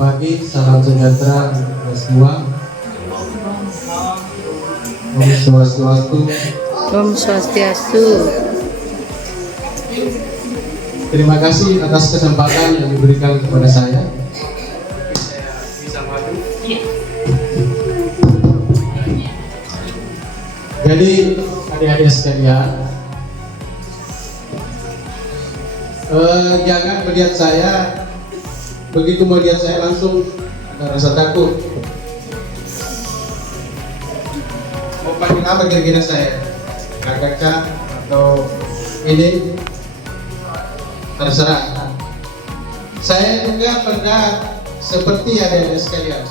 pagi, salam sejahtera untuk kita semua. Om Swastiastu. Om Swastiastu. Terima kasih atas kesempatan yang diberikan kepada saya. Saya bisa maju. Jadi adik-adik sekalian, jangan melihat saya, begitu melihat saya langsung ada rasa takut. Mau panggil apa kira-kira saya? Kakak atau ini? Terserah. Saya juga pernah seperti adik-adik sekalian.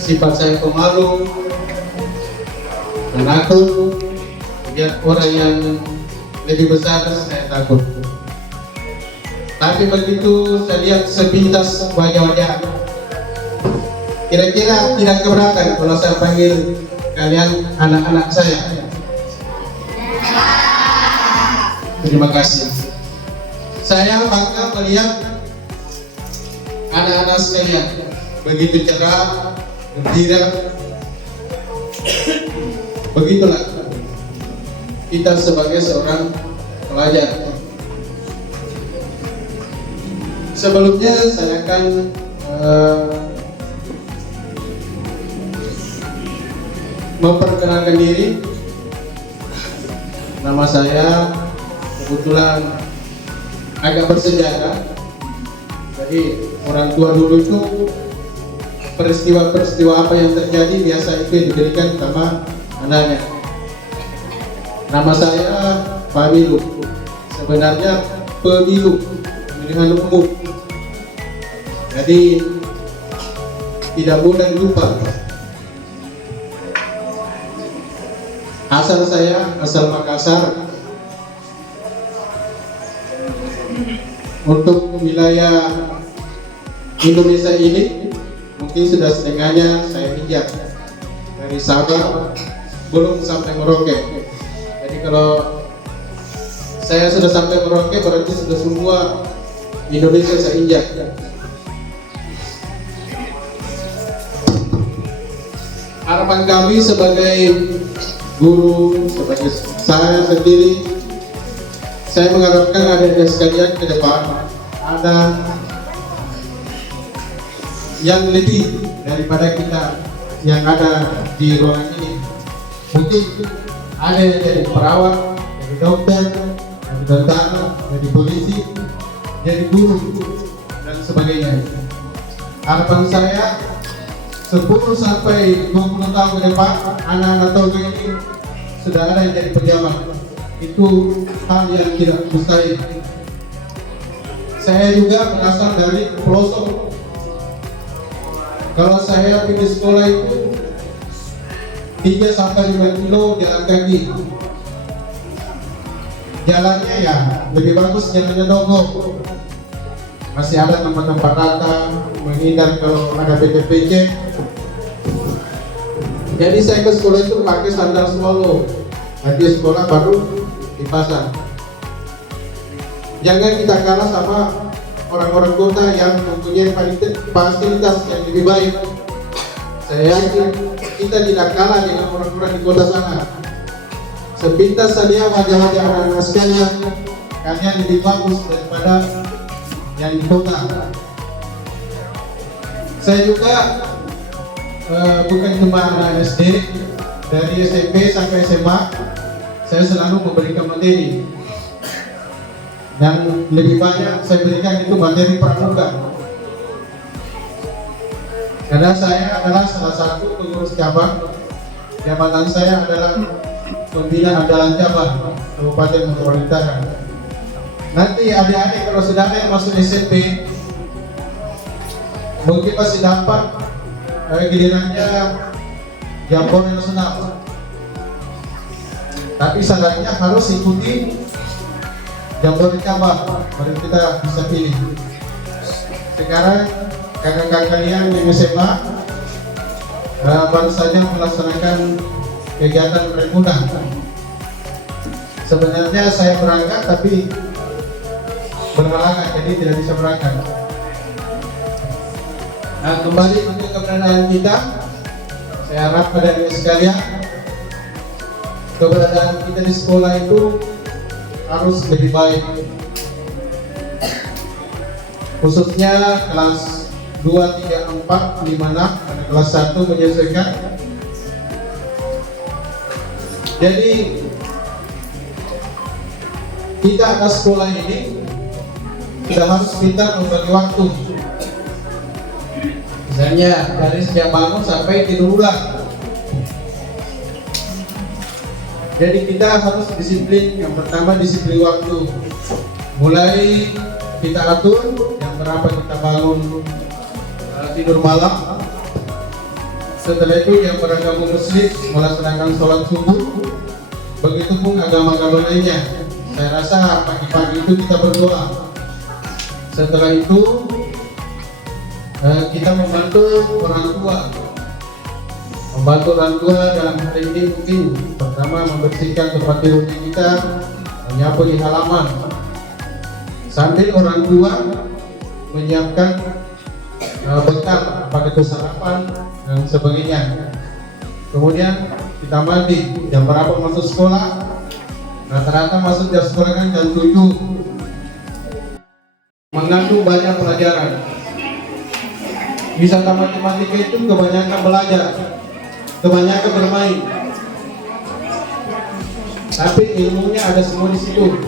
Sifat saya pemalu, penakut, lihat orang yang lebih besar saya takut. Tapi begitu saya lihat sepintas wajah-wajah, kira-kira tidak keberatan kalau saya panggil kalian anak-anak saya. Terima kasih. Saya bangga melihat anak-anak sekalian begitu cerah, gembira. Begitulah kita sebagai seorang pelajar. Sebelumnya saya akan memperkenalkan diri. Nama saya kebetulan agak bersejarah. Jadi orang tua dulu itu peristiwa-peristiwa apa yang terjadi biasa itu diberikan sama anaknya. Nama saya Pamilu. Sebenarnya pemilu, pemilihan umum. Jadi tidak mudah lupa. Asal saya asal Makassar. Untuk wilayah Indonesia ini mungkin sudah setengahnya saya injak dari Sabah belum sampai Merauke. Jadi kalau saya sudah sampai Merauke berarti sudah semua Indonesia saya injak. Harapan kami sebagai guru, sebagai saya sendiri, saya mengharapkan adik-adik sekalian ke depan ada yang lebih daripada kita yang ada di ruangan ini. Mungkin ada yang jadi perawat, jadi dokter, jadi tentara, jadi polisi, jadi guru, dan sebagainya. Harapan saya 10 sampai 20 tahun ke depan anak-anak Togo ini sudah ada yang jadi pejabat. Itu hal yang tidak mustahil. Saya juga berasal dari pelosok. Kalau saya pergi sekolah itu 3 sampai 5 kilo jalan kaki. Jalannya ya lebih bagus jalannya Dogo. Masih ada tempat-tempat rata, menghindar kalau ada becek-becek. Jadi saya ke sekolah itu pakai sandal swallow. Di sekolah baru dipasang. Jangan kita kalah sama orang-orang kota yang mempunyai fasilitas yang lebih baik. Saya yakin kita tidak kalah dengan orang-orang di kota sana. Sepintas saja wajah-wajah anak-anak sekalian, kalian lebih bagus daripada yang di kota. Saya juga bukan cuma anak SD, dari SMP sampai SMA saya selalu memberikan materi, dan lebih banyak saya berikan itu materi pramuka. Karena saya adalah salah satu pengurus cabang, jabatan saya adalah pembina andalan cabang Kabupaten Mojokerto Utara. Nanti adik-adik kalau sudah ada yang masuk SMP, mungkin pasti dapat gilirannya Jambore nasional. Tapi syaratnya harus ikuti Jambore cabang baru kita bisa pilih. Sekarang kakak-kakak kalian yang SMA baru saja melaksanakan kegiatan bermuda. Sebenarnya saya berangkat tapi berhalangan, jadi tidak bisa berangkat. Nah, kembali ke keberadaan kita, saya harap pada adik sekalian, keberadaan kita di sekolah itu harus lebih baik, khususnya kelas 2, 3, 4, 5, 6, pada kelas 1 menyelesaikan. Jadi kita atas sekolah ini sudah harus pintar membagi waktu. Misalnya dari sejak bangun sampai tidur ulang. Jadi kita harus disiplin. Yang pertama disiplin waktu. Mulai kita atur jam berapa kita bangun tidur malam. Setelah itu yang beragama Muslim melaksanakan sholat subuh. Begitupun agama-agama lainnya. Saya rasa pagi-pagi itu kita berdoa. Setelah itu kita membantu orang tua. Membantu orang tua dalam hal ini mungkin pertama membersihkan tempat tidurnya kita, menyapu di halaman. Sambil orang tua menyiapkan bekal, apakah itu sarapan dan sebagainya. Kemudian kita mandi. Jam berapa masuk sekolah? Rata-rata masuk jam sekolah kan jam 7. Mengandung banyak pelajaran. Wisata matematika itu kebanyakan belajar, kebanyakan bermain. Tapi ilmunya ada semua di situ.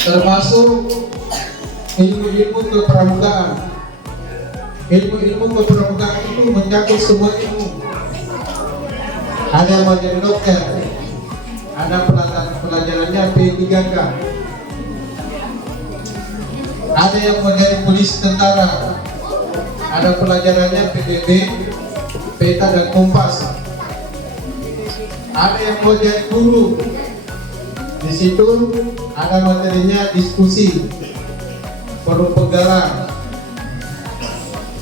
Termasuk ilmu-ilmu kepramukaan. Ilmu-ilmu kepramukaan itu mencakup semua ilmu. Ada yang mau jadi dokter, ada pelajarannya P3K. Ada yang mau jadi polisi tentara, ada pelajarannya PBB, peta dan kompas. Ada yang mau jadi guru, di situ ada materinya diskusi, perlu penggalan.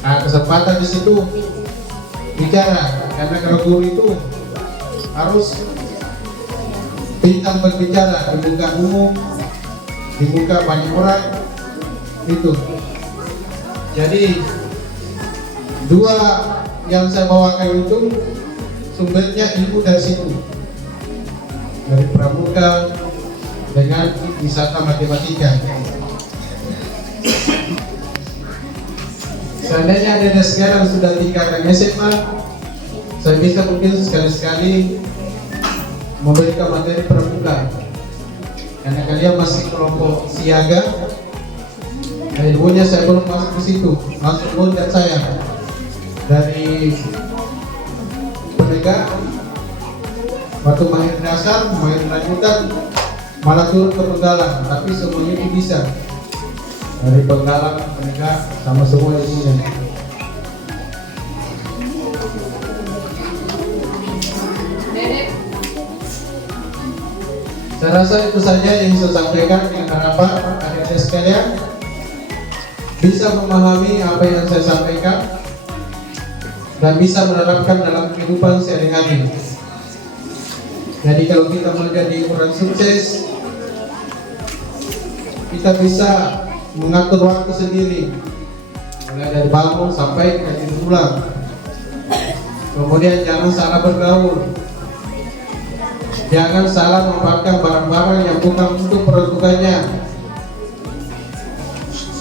Nah, kesempatan di situ bicara, karena kalau guru itu harus pintar berbicara di muka umum, di muka banyak orang. Itu jadi dua yang saya bawakan itu sumbernya ilmu dari situ, dari pramuka dengan wisata matematika. Seandainya ada sekarang sudah tingkatan SMA, saya bisa mungkin sekali-sekali memberikan materi pramuka, karena kalian masih kelompok siaga. Ilmunya saya belum masuk ke situ, masuk loncat saya dari penegak, waktu mahir dasar, mahir lanjutan, malah turun ke penggalan, tapi semuanya itu bisa dari penggalan, penegak, sama semua di sini. Saya rasa itu saja yang saya sampaikan, dengan harapan adik-adik sekalian bisa memahami apa yang saya sampaikan dan bisa menerapkan dalam kehidupan sehari-hari. Jadi kalau kita mau jadi orang sukses, kita bisa mengatur waktu sendiri, mulai dari bangun sampai tidur pulang. Kemudian jangan salah bergaul, jangan salah memanfaatkan barang-barang yang bukan untuk peruntukannya.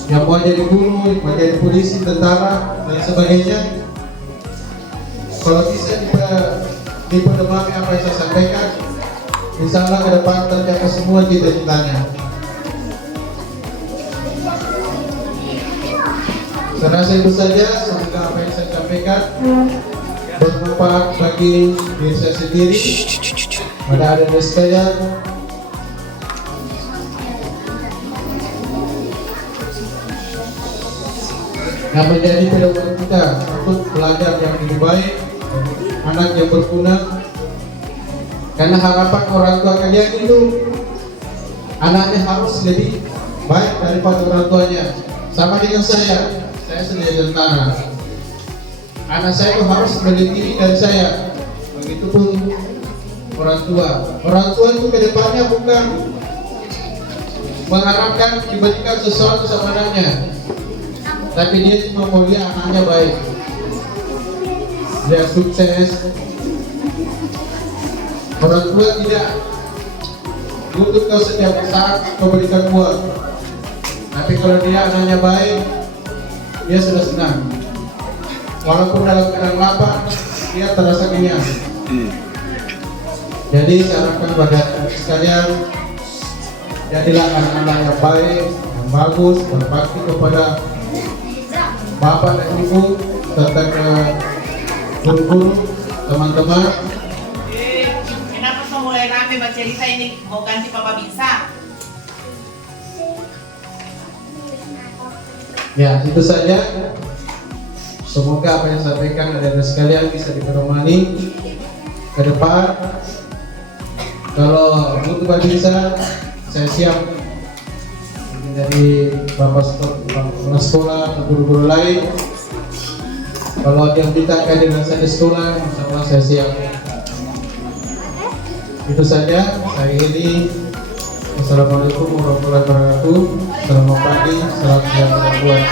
Yang mau jadi guru, mau jadi polisi, tentara, dan sebagainya, kalau bisa diperdemami apa yang saya sampaikan, insya Allah ke depan tercapai semua cita-citanya. Saya rasa itu saja, semoga apa yang saya sampaikan bermanfaat bagi diri saya sendiri, pada adik-adik sekalian. Yang menjadi pedoman kita untuk belajar yang lebih baik, anak yang berguna. Karena harapan orang tua kalian itu anaknya harus lebih baik daripada orang tuanya. Sama dengan saya sebagai tentara, anak saya itu harus lebih tinggi dari saya. Begitupun orang tua. Orang tua itu kedepannya bukan mengharapkan diberikan sesuatu sama anaknya, tapi dia cuma mau lihat anaknya baik, dia sukses. Orang tua tidak butuh kau setiap saat kau berikan uang, tapi kalau dia anaknya baik, dia sudah senang. Walaupun dalam keadaan lapar, dia terasa kenyang. Jadi saya harapkan pada sekalian, jadilah anak-anak yang baik, yang bagus, berbakti kepada bapak dan ibu, serta ke guru-guru, teman-teman. Kenapa so mulai rame bercerita ini mau ganti Papa Bisa? Ya, itu saja. Semoga apa yang saya sampaikan adik-adik sekalian bisa dipedomani ke depan. Kalau butuh bisa, saya siap. Mungkin dari bapak kepala sekolah atau guru-guru lain. Kalau yang minta kehadiran saya di sekolah, insya Allah saya siap. Itu saja. Saya ini. Assalamualaikum warahmatullahi wabarakatuh. Selamat pagi. Selamat siang buat